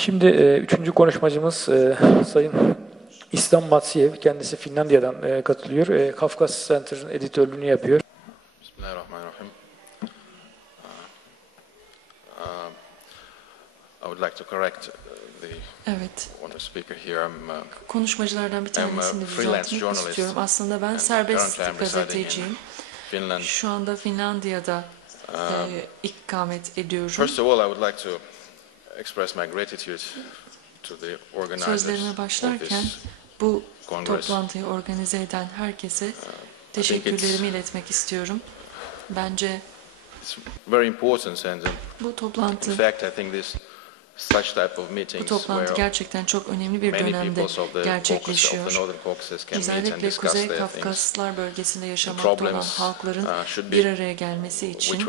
Şimdi üçüncü konuşmacımız Sayın İslam Matsiev. Kendisi Finlandiya'dan katılıyor. Kafkasya Center'ın editörlüğünü yapıyor. Bismillahirrahmanirrahim. I would like to correct one speaker here. Konuşmacılardan bir tanesini düzeltmek istiyorum. Aslında ben serbest gazeteciyim. Şu anda Finlandiya'da ikamet ediyorum. First of all, I would like to express my gratitude to the organizers Sözlerime başlarken bu toplantıyı organize eden herkese teşekkürlerimi iletmek istiyorum. Bence bu toplantı gerçekten çok önemli bir dönemde gerçekleşiyor. Özellikle Kuzey Kafkaslar bölgesinde yaşamakta olan halkların bir araya gelmesi için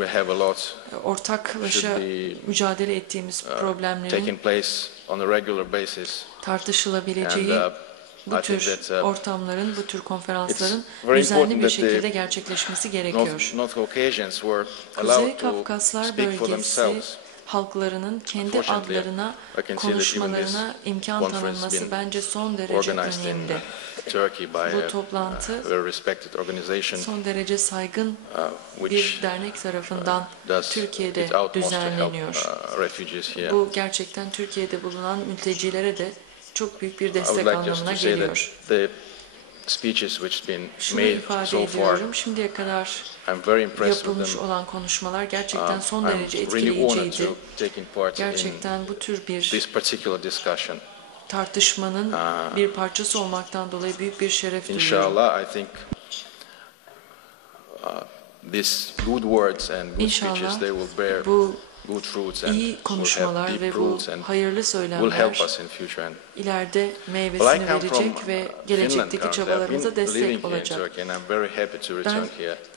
ortaklaşa mücadele ettiğimiz problemlerin tartışılabileceği bu tür ortamların, bu tür konferansların düzenli bir şekilde gerçekleşmesi gerekiyor. Kuzey Kafkaslar bölgesi halklarının kendi adlarına konuşmalarına imkan tanınması bence son derece önemli. Bu toplantı son derece saygın bir dernek tarafından Türkiye'de düzenleniyor. Bu gerçekten Türkiye'de bulunan mültecilere de çok büyük bir destek anlamına geliyor. Şunu ifade ediyorum, şimdiye kadar yapılmış olan konuşmalar gerçekten son derece etkileyiciydi. Gerçekten bu tür bir tartışmanın bir parçası olmaktan dolayı büyük bir şeref duyuyorum. İnşallah bu iyi konuşmalar ve bu hayırlı söylemler ileride meyvesini verecek ve gelecekteki çabalarımıza destek olacak. Ben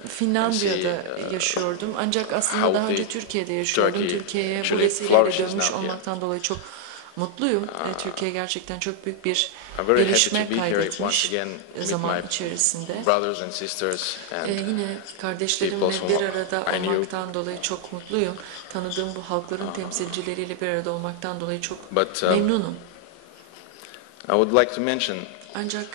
Finlandiya'da yaşıyordum ancak aslında daha önce Türkiye'de yaşıyordum. Türkiye'ye bu vesileyle dönmüş olmaktan dolayı çok mutluyum. Türkiye gerçekten çok büyük bir gelişme kaydetmiş zaman içerisinde. Yine kardeşlerimle bir arada olmaktan dolayı çok mutluyum. Tanıdığım bu halkların temsilcileriyle bir arada olmaktan dolayı çok memnunum. Ancak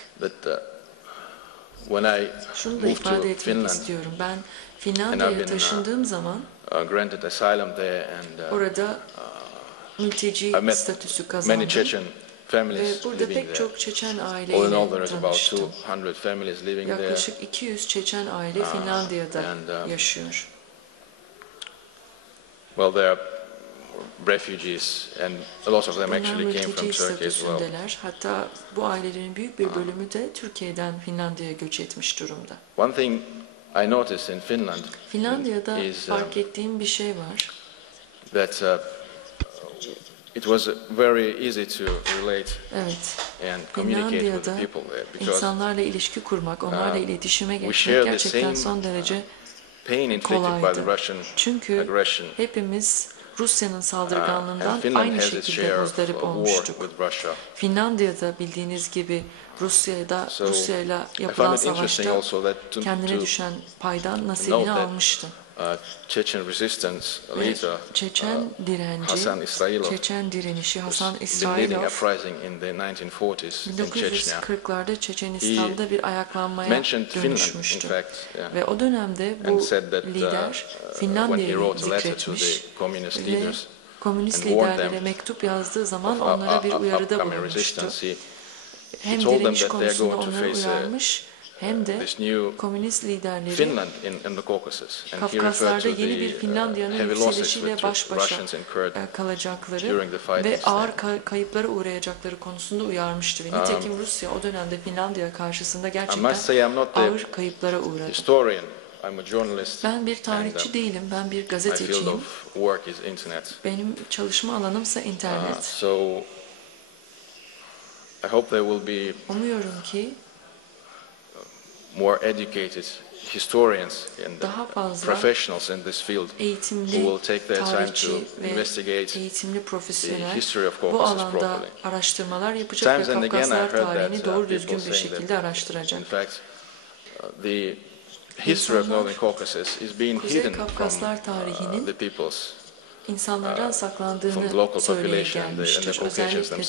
şunu da ifade etmek istiyorum. Ben Finlandiya'ya taşındığım zaman orada mülteci statüsü kazandım ve burada pek çok Çeçen aileyle tanıştım. Yaklaşık 200 Çeçen aile Finlandiya'da yaşıyor. Bunlar mülteci statüsündeler. Hatta bu ailelerin büyük bir bölümü de Türkiye'den Finlandiya'ya göç etmiş durumda. Finlandiya'da fark ettiğim bir şey var. It was very easy to relate and communicate with the people there because insanlarla ilişki kurmak, onlarla iletişime geçmek gerçekten son derece kolaydı. Çünkü hepimiz Rusya'nın saldırganlığından aynı şekilde muzdarip olmuştuk. Finlandiya'da bildiğiniz gibi Rusya'yla yapılan savaşta kendine düşen paydan nasibini almıştı. Çeçen direnişi Hasan İsrailov 1940'larda Çeçenistan'da bir ayaklanmaya dönüşmüştü. Ve o dönemde bu lider Finlandiya'yı zikretmiş ve komünist liderlere mektup yazdığı zaman onlara bir uyarıda bulunmuştu. Hem direniş konusunda onları uyarmış hem de komünist liderleri Kafkaslar'da yeni bir Finlandiya'nın yükselişiyle baş başa kalacakları ve ağır kayıplara uğrayacakları konusunda uyarmıştı. Ve nitekim Rusya o dönemde Finlandiya karşısında gerçekten ağır kayıplara uğradı. Ben bir tarihçi değilim, ben bir gazeteciyim. Benim çalışma alanımsa internet. Umuyorum ki more educated historians and professionals in this field who will take their time to investigate the history of Caucasus properly. Araştırmalar yapacak ve Kafkaslar tarihini doğru düzgün bir şekilde araştıracak. In fact, the history of Northern Caucasus is being hidden from the peoples. insanlardan saklandığını söyleye gelmiştir. Özellikle de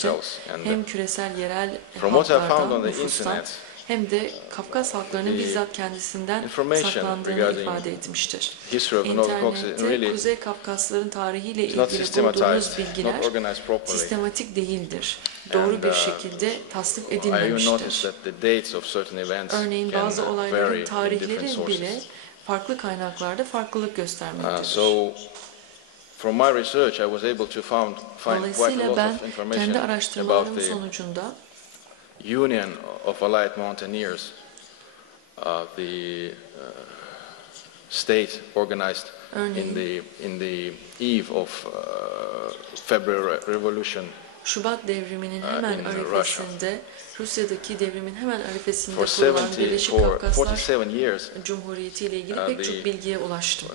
hem küresel yerel halklardan, nüfustan hem de Kafkas halklarının bizzat kendisinden saklandığını ifade etmiştir. İnternette Kuzey Kafkasların tarihiyle ilgili bulduğunuz bilgiler sistematik değildir. Doğru bir şekilde tasnif edilmemiştir. Örneğin bazı olayların tarihleri bile farklı kaynaklarda farklılık göstermektedir. Dolayısıyla ben kendi araştırmalarım sonucunda Union of Allied Mountaineers, the state organized in the eve of February Revolution. Şubat devriminin hemen arifesinde, Rusya'daki devrimin hemen arifesinde kurulan Birleşik Kafkaslar Cumhuriyeti ile ilgili pek çok bilgiye ulaştım.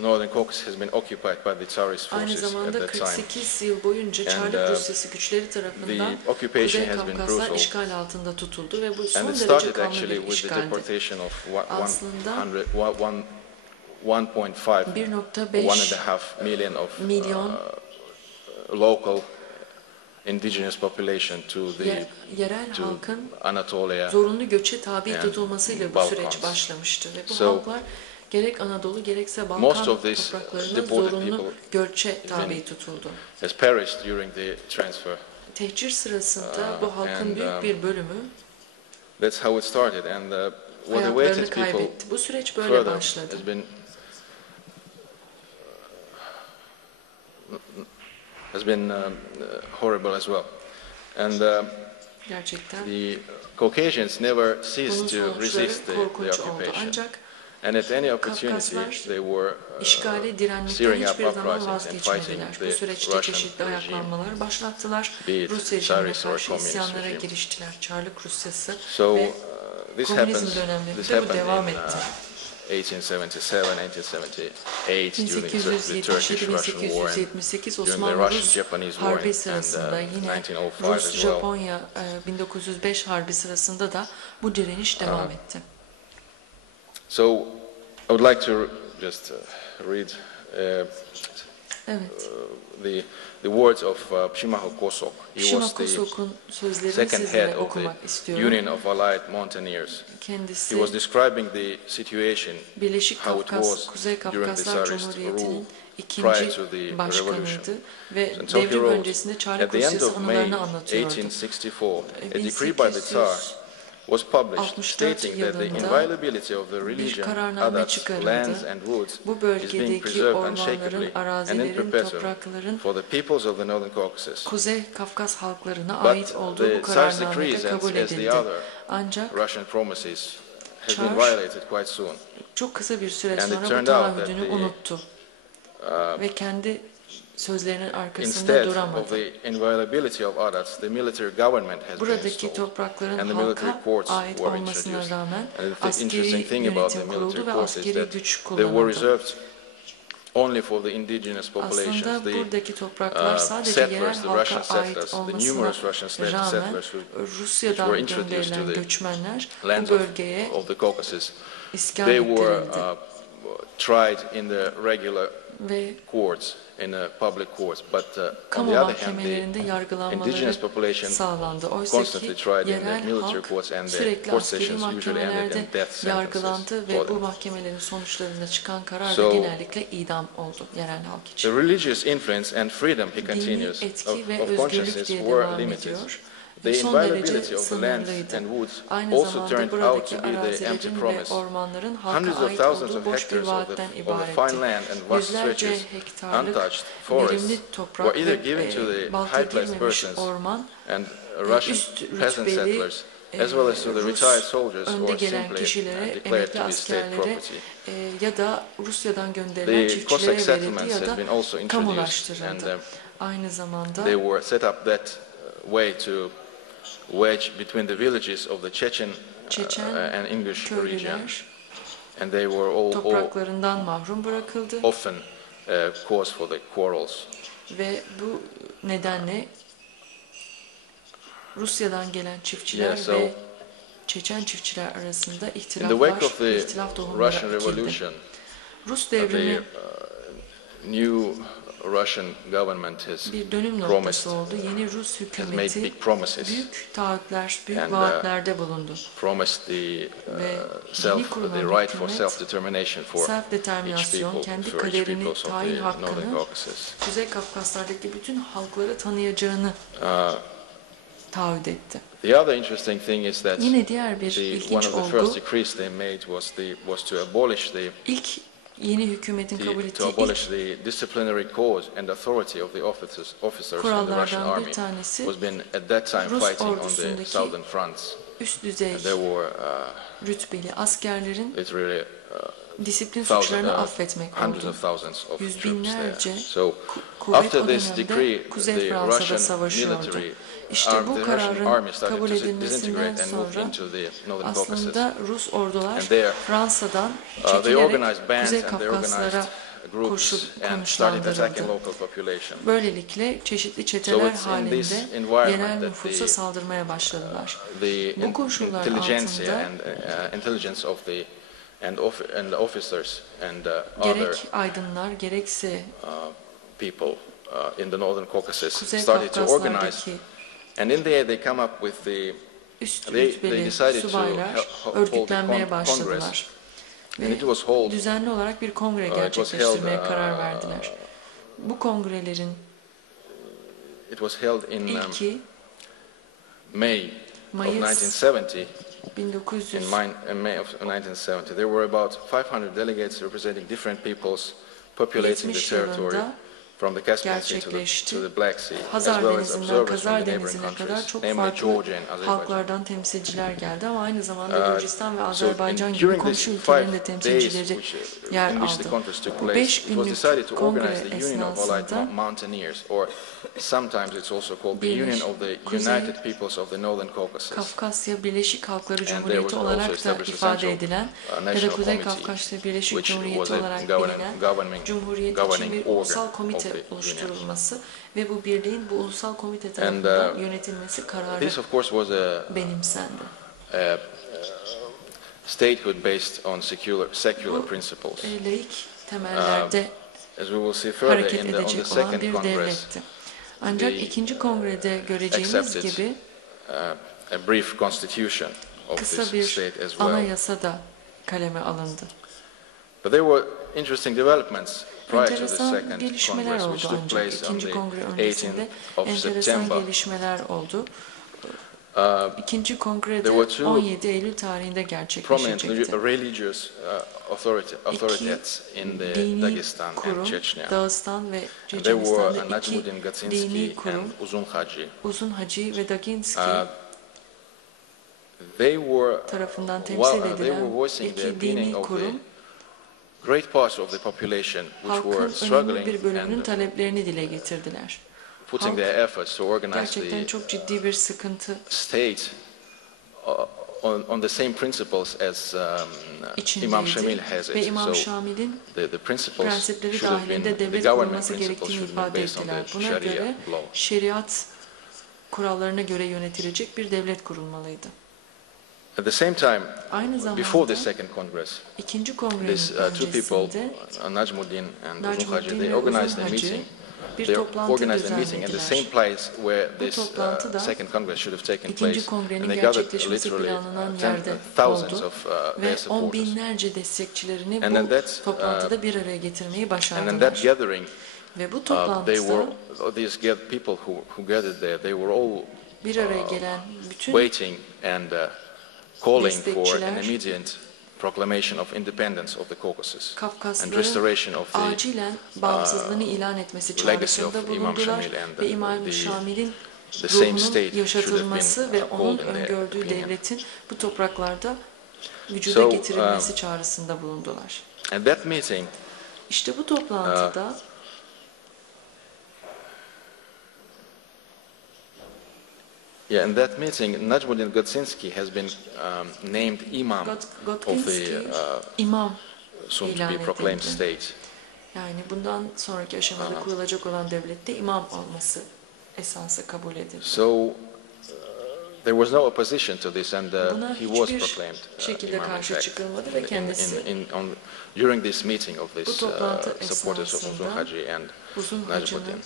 Aynı zamanda 48 yıl boyunca Çarlık Rusyası güçleri tarafından Kuzey Kafkaslar işgal altında tutuldu ve bu son derece kanlı bir işgaldi. Aslında 1.5 milyon local indigenous population to the yerel halkın Anatolia, zorunlu göçe tabi tutulmasıyla bu süreç başlamıştı ve bu halklar gerek Anadolu gerekse Balkan topraklarının zorunlu göçe tabi tutuldu. Tehcir sırasında bu halkın büyük bir bölümü hayatlarını kaybetti. Bu süreç böyle başladı. Has been horrible as well, and the Caucasians never ceased to resist the occupation. And at any opportunity, they were stirring up uprisings and fighting the Russian regime. So this happens in 1877, 1878 during the Turkish-Russian War and during the Russian-Japanese War in 1905 as well. Japonya 1905 harbi sırasında da bu direniş devam etti. So I would like to just read the words of Shimaho Kosok. He was the second head of the Union of Allied Mountaineers. He was describing the situation, how it was during the Tsarist rule prior to the revolution. And so he wrote, at the end of May 1864, a decree by the Tsar was published stating that the inviolability of the religion, adats, lands and woods is being preserved unshakably and in perpetuum for the peoples of the Northern Caucasus. But the Tsar's decrees, as the other Russian promises, has been violated quite soon. Çok kısa bir süre sonra bu taahhüdünü unuttu ve kendi sözlerinin arkasında duramadı. Buradaki toprakların halka ait olmasına rağmen askeri yönetim kuruldu ve askeri güç kullanıldı. Aslında buradaki topraklar sadece yerel halka ait olmasına rağmen Rusya'dan gönderilen göçmenler bu bölgeye iskan ettirildi. Ve kamu mahkemelerinde yargılanmaları sağlandı. Oysa ki yerel halk sürekli askeri mahkemelerde yargılandı ve bu mahkemelerin sonuçlarında çıkan karar da genellikle idam oldu yerel halk için. Dini etki ve özgürlük diye devam ediyor. Son derece sınırlıydı. Aynı zamanda buradaki arazilerin ve ormanların halka ait olduğu boş bir vaatten ibaretti. Yüzlerce hektarlık verimli toprak ve balta girmemiş orman, üst rütbeli Rus önde gelen kişilere, emekli askerlere ya da Rusya'dan gönderilen çiftçilere verildi ya da kamulaştırıldı. Aynı zamanda wedge between the villages of the Çeçen and English region, and they were all topraklarından mahrum bırakıldı. Often cause for the quarrels. Ve bu nedenle Rusya'dan gelen çiftçiler ve Çeçen çiftçiler arasında ihtilaf tohumları ekildi. Rus devrimi Russian government bir dönüm noktası oldu. Yeni Rus hükümeti büyük taahhütler, büyük vaatlerde bulundu. Ve yeni kurulan hükümet self-determinasyon, kendi kaderini tayin hakkını Kuzey Kafkaslar'daki bütün halkları tanıyacağını taahhüt etti. The other interesting thing is that yine diğer bir ilginç olgu, ilk yeni hükümetin kabul ettiği kurallardan bir tanesi Rus ordusundaki üst düzey rütbeli askerlerin disiplin suçlarını affetmek oldu. Yüz binlerce kuvvet o dönemde Kuzey Fransa'da savaşıyordu. İşte bu kararın kabul edilmesinden sonra aslında Rus ordular Fransa'dan çekilerek Kuzey Kafkaslara koşup konuşlandırıldı. Böylelikle çeşitli çeteler halinde yerel nüfusa saldırmaya başladılar. Bu koşullar altında gerek aydınlar gerekse Kuzey Kafkaslardaki üst rütbeli subaylar örgütlenmeye başladılar ve düzenli olarak bir kongre gerçekleştirmeye karar verdiler. Bu kongrelerin ilki Mayıs 1970. In May of 1970, there were about 500 delegates representing different peoples populating the territory from the Caspian Sea to the Black Sea, Hazar Denizi'nden Kazar Denizi'ne kadar çok farklı halklardan temsilciler geldi ama aynı zamanda Gürcistan ve Azerbaycan gibi komşu ülkelerin de temsilcileri yer aldı. Bu 5 günlük kongre esnasında Kafkasya Birleşik Halkları Cumhuriyeti olarak da ifade edilen ya da Kuzey Kafkasya Birleşik Cumhuriyeti olarak bilinen Cumhuriyet için bir ulusal komite oluşturulması ve bu birliğin bu ulusal komite tarafından yönetilmesi kararı benimsendi. Statehood based on secular principles. Laik temellerde hareket edecek olan bir devletti. Ancak ikinci kongrede göreceğimiz gibi kısa bir anayasa da kaleme alındı. Enteresan gelişmeler oldu ancak ikinci kongre öncesinde enteresan gelişmeler oldu. İkinci kongrede 17 Eylül tarihinde gerçekleşecekti. İki dini kurum, Dağıstan ve Çeçenistan'da iki dini kurum, Uzun Hacı ve Daginski tarafından temsil edilen iki dini kurum, halkın önemli bir bölümünün taleplerini dile getirdiler. Halk gerçekten çok ciddi bir sıkıntı içindeydi ve İmam Şamil'in prensipleri dahilinde devlet kurulması gerektiğini ifade ettiler. Buna göre şeriat kurallarına göre yönetilecek bir devlet kurulmalıydı. Aynı zamanda ikinci kongrenin öncesinde Najmuddin ve Uzun Hacı bir toplantı düzenlediler. Bu toplantı da ikinci kongrenin gerçekleşmesi planlanan yerde oldu ve on binlerce destekçilerini bu toplantıda bir araya getirmeyi başardılar. Ve bu toplantıda bir araya gelen bütün destekçiler Kafkasların acilen bağımsızlığını ilan etmesi çağrısında bulundular ve İmam Şamil'in ruhunun yaşatılması ve onun öngördüğü devletin bu topraklarda vücuda getirilmesi çağrısında bulundular. İşte bu toplantıda in that meeting, Najmuddin Godzinski has been named imam of the soon to be proclaimed state. Yani bundan sonraki aşamada kurulacak olan devlette imam olması esası kabul edildi. So there was no opposition to this, and Buna he was hiçbir proclaimed şekilde imam in karşı fact. çıkılmadı ve kendisi During this meeting of bu this toplantı supporters of Uzun esnasında Hacı and Uzun Najmuddin. Hacı'nın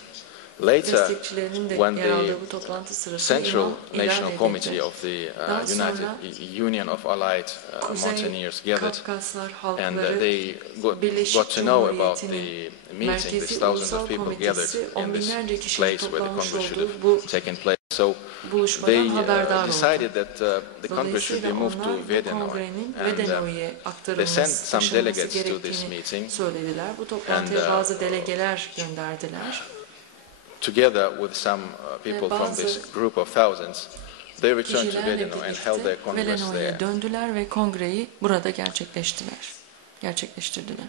Later, destekçilerinin de when yer the aldığı bu toplantı sırasında Central imam ilan National Committee edildi. of the Daha sonra United Union of Allied Kuzey Mountaineers gathered, Kafkaslar and halkları they Birleşik got to know about the Cumhuriyeti'nin meeting. This Merkezi thousands Ulusal of people Komitesi gathered on in this binlerce kişinin place where the toplanmış Congress should olduğu bu have taken place. So buluşmadan they haberdar oldu. decided that the Congress should Dolayısıyla be moved to onlar bu Vedenoy, kongrenin and Vedenoy'ye they sent aktarılması, some taşınması delegates to this gerektiğini meeting, söylediler. Bu toplantıya and, bazı delegeler gönderdiler. together with some people from bazı this group of thousands, they returned to Kişilerle Vedenoy and held their birlikte congress there. Vedenoy'a döndüler ve kongreyi burada gerçekleştirdiler.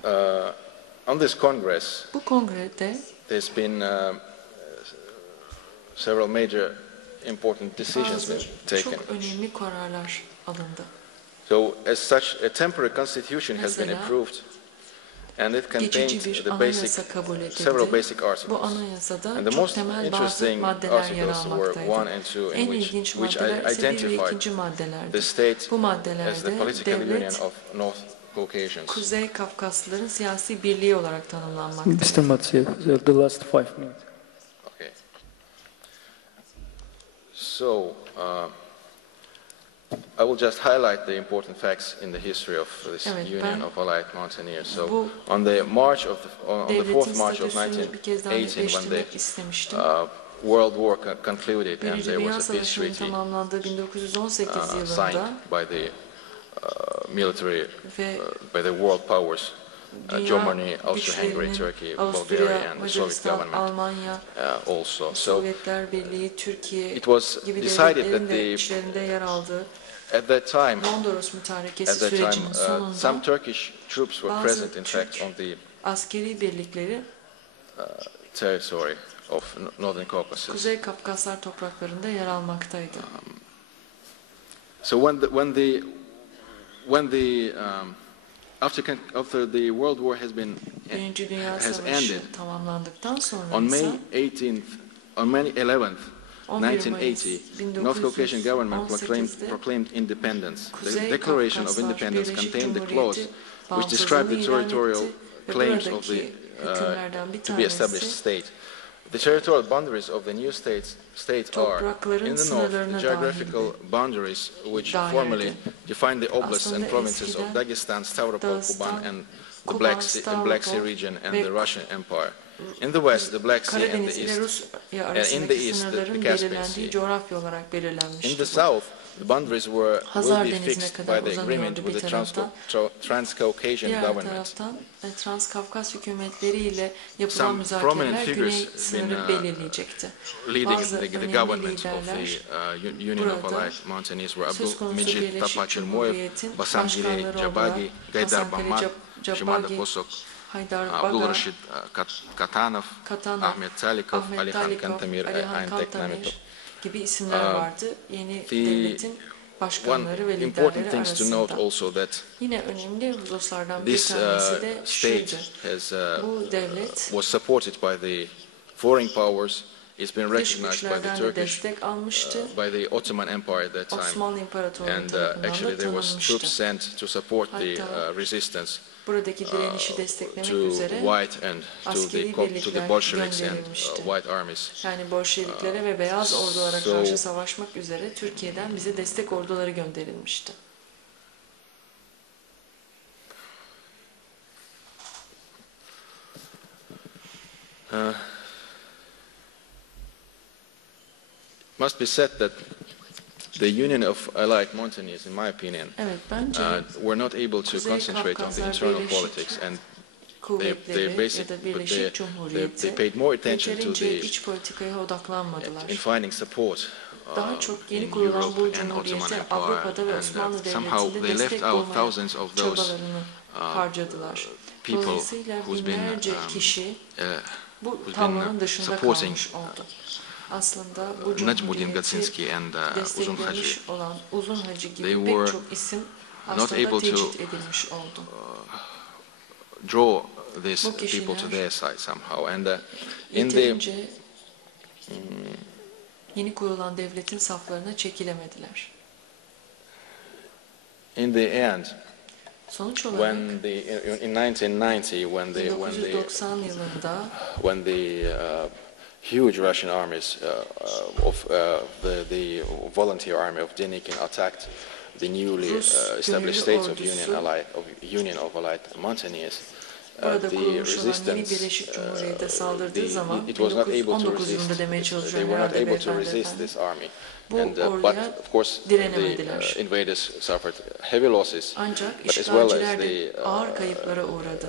On this congress, Bu kongrede there's been several major important decisions bazı been taken. çok önemli kararlar alındı. So, as such, a temporary constitution has been Mesela, approved, and it contained geçici bir the anayasa kabul several edildi. basic Bu articles. anayasada And the çok most temel bazı interesting maddeler yer articles were 1 almaktaydı. and 2, En in ilginç which maddeler ise 1 ve identified 2. maddelerdi. the state Bu as the maddelerde political union devlet of North Caucasians. Kuzey Kafkaslıların siyasi birliği olarak tanımlanmaktaydı. Mr. Matsiev, the last 5 minutes. Okay. So, I will just highlight the important facts in the history of this Union of Allied Mountaineers. So, on the 4th March of 1918, when the World War concluded and there was a peace treaty signed by the military, by the world powers, Germany, Austria-Hungary, Turkey, Bulgaria, and the Soviet government also. So it was decided that at that time, some Turkish troops were present, in fact, on the territory of Northern Caucasus. Kuzey Kafkaslar topraklarında yer almaktaydı. So after the World War has ended, on May 11th, 1980, North Caucasian government proclaimed independence. The Declaration of Independence contained the clause which described the territorial claims of the to be established state. The territorial boundaries of the new states are, in the north, the geographical boundaries which formally define the oblasts and provinces of Dagestan, Stavropol, Kuban, and the Black Sea region and the Russian Empire. In the west, the Black Sea, and in the east, the Caspian Sea. In the south, the boundaries will be fixed by the agreement with the Trans-Caucasian government. Some prominent figures have been leading the government of the Union of Allied Mountaineers were Abdul-Mejid Tapachilmoyev, Basamgiri Jabagi, Gaydar Bahman, Shimada Kosok, Abdul Rashid Katanov, Ahmet Salikov, Alihan Kantemir, Aintek Namitov. Gibi isimler vardı. Yeni devletin başkanları ve liderleri arasında. Yine önemli hususlardan bir tanesi de şuydu. Bu devlet was supported by the foreign powers. It's been dış recognized by the güçlerden de destek almıştı. by the Ottoman Empire at that time. Osmanlı İmparatorluğu And tarafından actually da there was troops tanınmıştı. sent to support the resistance Buradaki direnişi desteklemek to üzere white and askeri to the birlikler Bolsheviks and gönderilmişti. white armies. Yani Bolşeviklere ve beyaz ordulara karşı savaşmak üzere Türkiye'den bize destek orduları gönderilmişti. Must be said that the Union of Allied Mountaineers, in my opinion, were not able to concentrate on the internal politics, and they paid more attention to in finding support in Europe and Ottoman Empire, and somehow they left out thousands of those people who's been supporting Najmuddin Gatsinski and Uzun Hacı. They were not able to draw these people to their side somehow. And in the yeni kurulan devletin saflarına çekilemediler. In the end, sonuç olarak in 1990, 1990 yılında when the huge Russian armies of the volunteer army of Denikin attacked the newly established states of Union of Allied Mountaineers, burada kurulmuş olan yeni Birleşik Cumhuriyet'e saldırdığı zaman 1919 yılında demeye çalışıyorum herhalde beyefendi efendim. Bu orduya direnemediler. Ancak işgalciler de ağır kayıplara uğradı.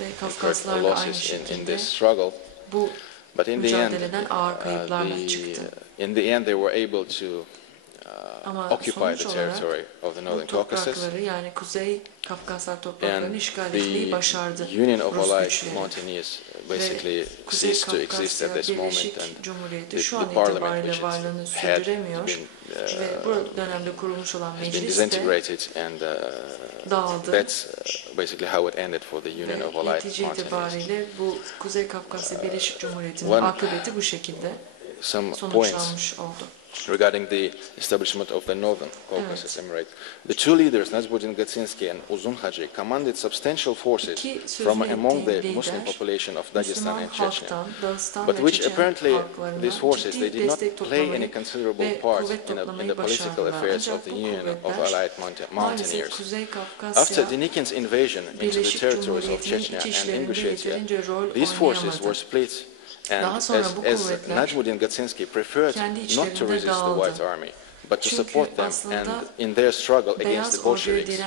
Ve Kafkaslar da aynı şekilde bu mücadeleden ağır kayıplarla çıktı. Ama sonuç olarak bu toprakları yani Kuzey Kafkaslar topraklarını işgal etmeyi başardı Rus güçleri. Ve Kuzey Kafkasya Birleşik Cumhuriyeti şu an itibariyle varlığını sürdüremiyor ve bu dönemde kurulmuş olan meclis de dağıldı. Ve netice itibariyle bu Kuzey Kafkasya Birleşik Cumhuriyeti'nin akıbeti bu şekilde sonuçlanmış oldu. Regarding the establishment of the Northern Caucasus Emirate, the two leaders, Najmuddin Gatsinsky and Uzun Hacı, commanded substantial forces from among the Muslim population of Dagestan and Chechnya, but which apparently these forces they did not play any considerable part in the political affairs of the Union of Allied Mountaineers. After Denikin's invasion into the territories of Chechnya and Ingushetia, these forces were split. And as Najmuddin Gatsinsky preferred not to resist the White Army, but to support them and in their struggle against the Bolsheviks.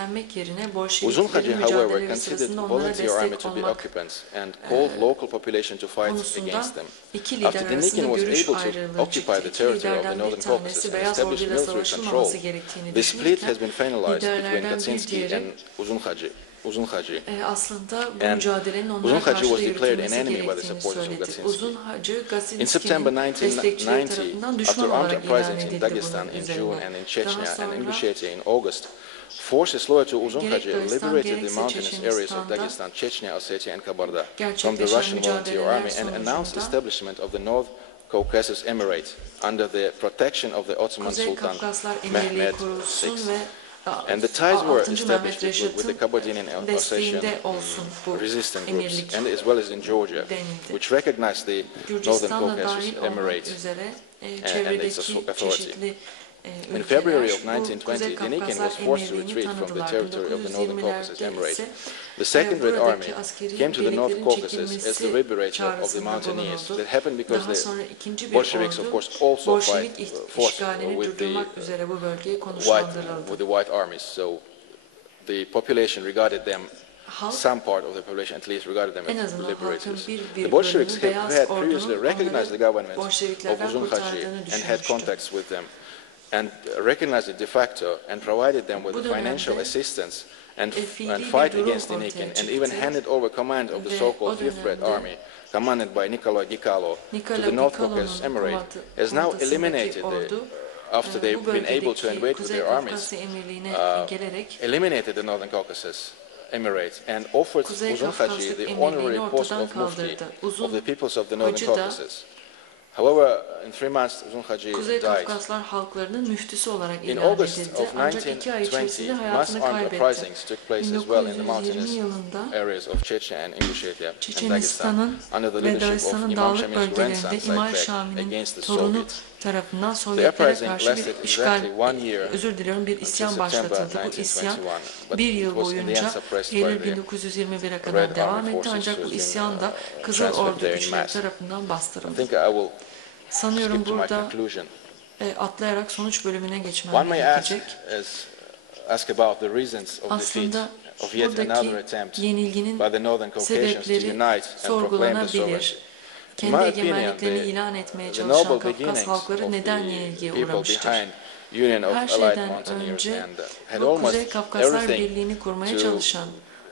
Uzun Hacı, however, considered volunteer army to be occupants and called local population to fight against them. After Denikin was able to occupy the territory of the Northern Caucasus and establish military control, the split has been finalized between Gatsinsky and Uzun Hacı. Aslında bu mücadelenin onlara karşı da yürütülmesi gerektiğini söyledi. Uzun Hacı, Gatsinsky'nin destekçileri tarafından düşman olarak ilan edildi bunun üzerine. Forces loyal to Uzun Hacı liberated the mountainous areas of Dagestan, Chechnya, Ossetia and Kabarda from the Russian volunteer army and announced establishment of the North Caucasus Emirate under the protection of the Ottoman Sultan Mehmed VI. And the ties were established with the Kabardinian Ossetian resistant groups, and as well as in Georgia, which recognized the Northern Caucasus Emirate and its authority. In February of 1920, Denikin was forced to retreat from the territory of the Northern Caucasus Emirate. The Second Red Army came to the North Caucasus as the liberator of the mountaineers. That happened because the Bolsheviks, of course, also fought with the White armies. So the population regarded them, some part of the population at least regarded them as liberators. The Bolsheviks had previously recognized the government of Uzun Hacı and had contacts with them, and recognized it de facto and provided them with financial assistance and fight against Denikin, and even handed over command of the so-called Fifth Red Army, commanded by Nicolae Gicalo, to the North Caucasus Emirate, has now eliminated after they've been able to invade with their armies, eliminated the Northern Caucasus Emirate and offered Uzun Hacı the honorary post of Mufti of the peoples of the Northern Caucasus. However, in 3 months, Uzun Hacı Kuzey died. Kafkaslar halklarının müftüsü olarak In ilan August edildi. of Ancak 2 ay içerisinde hayatını kaybetti. took place as well in the mountainous areas of Çeçen and Ingushetia and Dagestan under the leadership of İmam Şami'nin grandson against the Soviets. Tarafından Sovyetlere karşı bir işgal, bir isyan başlatıldı. Bu isyan bir yıl boyunca Eylül 1921'e kadar devam etti. Ancak bu isyan da Kızıl Ordu güçleri tarafından bastırıldı. Sanıyorum burada atlayarak sonuç bölümüne geçmem gerekecek. Aslında buradaki yenilginin sebepleri sorgulanabilir. Kendi egemenliklerini ilan etmeye çalışan Kafkas halkları neden yenilgiye uğramıştır? Her şeyden önce bu Kuzey Kafkaslar Birliği'ni kurmaya çalışan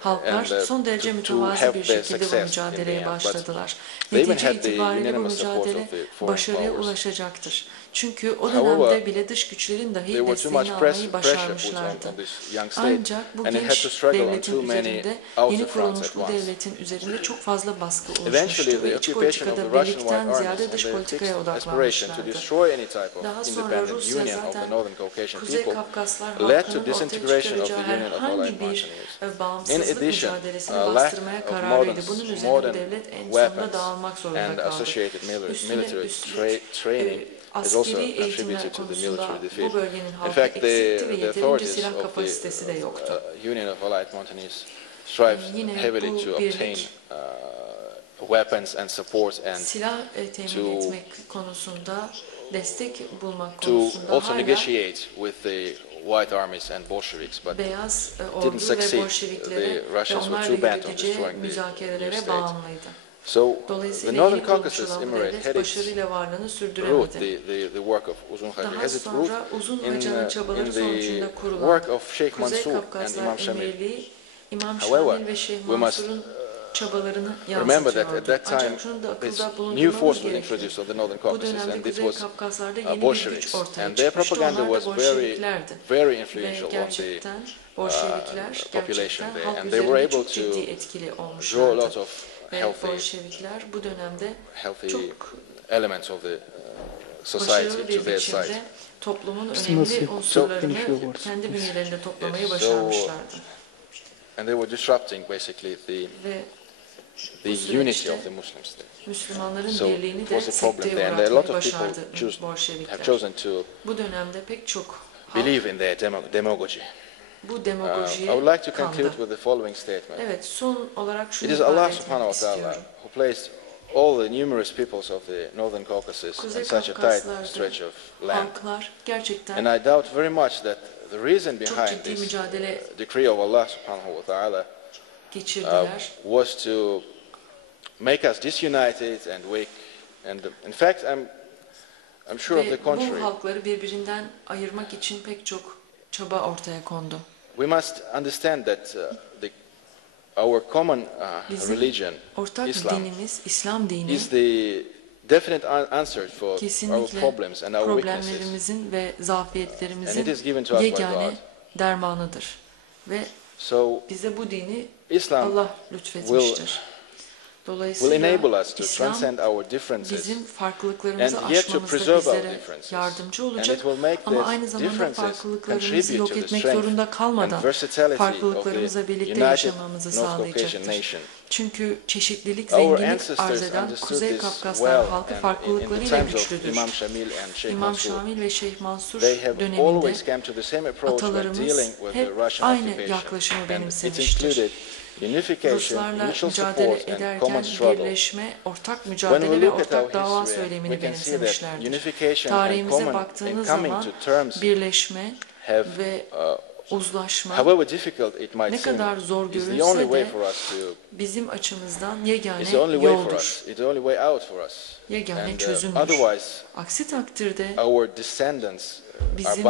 halklar son derece mütevazi bir şekilde bu mücadeleye başladılar. Netice itibariyle bu mücadele başarıya ulaşacaktır. Çünkü o dönemde bile dış güçlerin dahi desteğini almayı başarmışlardı. Ancak bu genç devletin üzerinde, yeni kurulmuş bu devletin üzerinde çok fazla baskı oluşmuştu ve iç politikada birlikten ziyade dış politikaya odaklanmışlardı. Daha sonra Rusya zaten Kuzey Kafkaslar halkının ortaya çıkaracağı herhangi bir bağımsızlık mücadelesini bastırmaya kararlıydı. Bunun üzerine bu devlet en sonunda dağılmak zorunda kaldı. Üstüne askeri eğitimler konusunda bu bölgenin halkı eksikti ve yeterince silah kapasitesi de yoktu. Yine bu birlik silah temin etmek konusunda, destek bulmak konusunda hala beyaz ordu ve Bolşeviklere ve onlarla yürüteceği müzakerelere bağımlıydı. Dolayısıyla yeni kurulmuş olan bu devlet başarıyla varlığını sürdüremedi. Daha sonra Uzun Hoca'nın çabaları sonucunda kurulan Kuzey Kafkaslar Emirliği, İmam Şamil ve Şeyh Mansur'un çabalarını yansıtıyordu. Ancak şunu da akılda bulundurmamız gerekiyor. Bu dönemde Kuzey Kafkaslar'da yeni bir güç ortaya çıkmıştı. Onlar da Bolşeviklerdi. Ve gerçekten Bolşevikler gerçekten halk üzerinde çok ciddi etkili olmuşlardı. Ve Bolşevikler bu dönemde çok başarılı bir biçimde toplumun önemli unsurlarını kendi bünyelerinde toplamayı başarmışlardı. Ve bu süreçte Müslümanların birliğini de sekteye uğratmayı başardı Bolşevikler. Bu dönemde pek çok halk bu demagojiye kandı. Evet, son olarak şunu ifade etmek istiyorum. All the numerous peoples of the Northern Caucasus in such a tight stretch of land. And I doubt very much that the reason behind this decree of Allah subhanahu wa ta'ala was to make us disunited and weak. And in fact, I'm sure of the contrary. Bu halkları birbirinden ayırmak için pek çok çaba ortaya kondu. We must understand that our common religion, İslam dini, is the definite answer for our problems and our weaknesses. Problemlerimizin ve zafiyetlerimizin yegane dermanıdır. Ve bize bu dini Allah lütfetmiştir. Dolayısıyla İslam bizim farklılıklarımızı aşmamızda bizlere yardımcı olacak ama aynı zamanda farklılıklarımızı yok etmek zorunda kalmadan farklılıklarımızla birlikte yaşamamızı sağlayacaktır. Çünkü çeşitlilik, zenginlik arz eden Kuzey Kafkaslar halkı farklılıklarıyla güçlüdür. İmam Şamil ve Şeyh Mansur döneminde atalarımız hep aynı yaklaşımı benimsemiştir. Ruslarla mücadele ederken birleşme, ortak mücadele ve ortak dava söylemini benimsemişlerdir. Tarihimize baktığınız zaman birleşme ve uzlaşma ne kadar zor görünse de bizim açımızdan yegane yoldur. Yegane çözümdür. Aksi takdirde bizim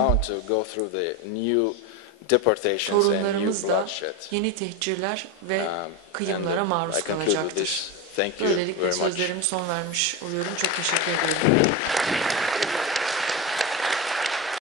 torunlarımız da yeni tehcirler ve kıyımlara maruz kalacaktır. Böylelikle sözlerimi son vermiş oluyorum. Çok teşekkür ederim.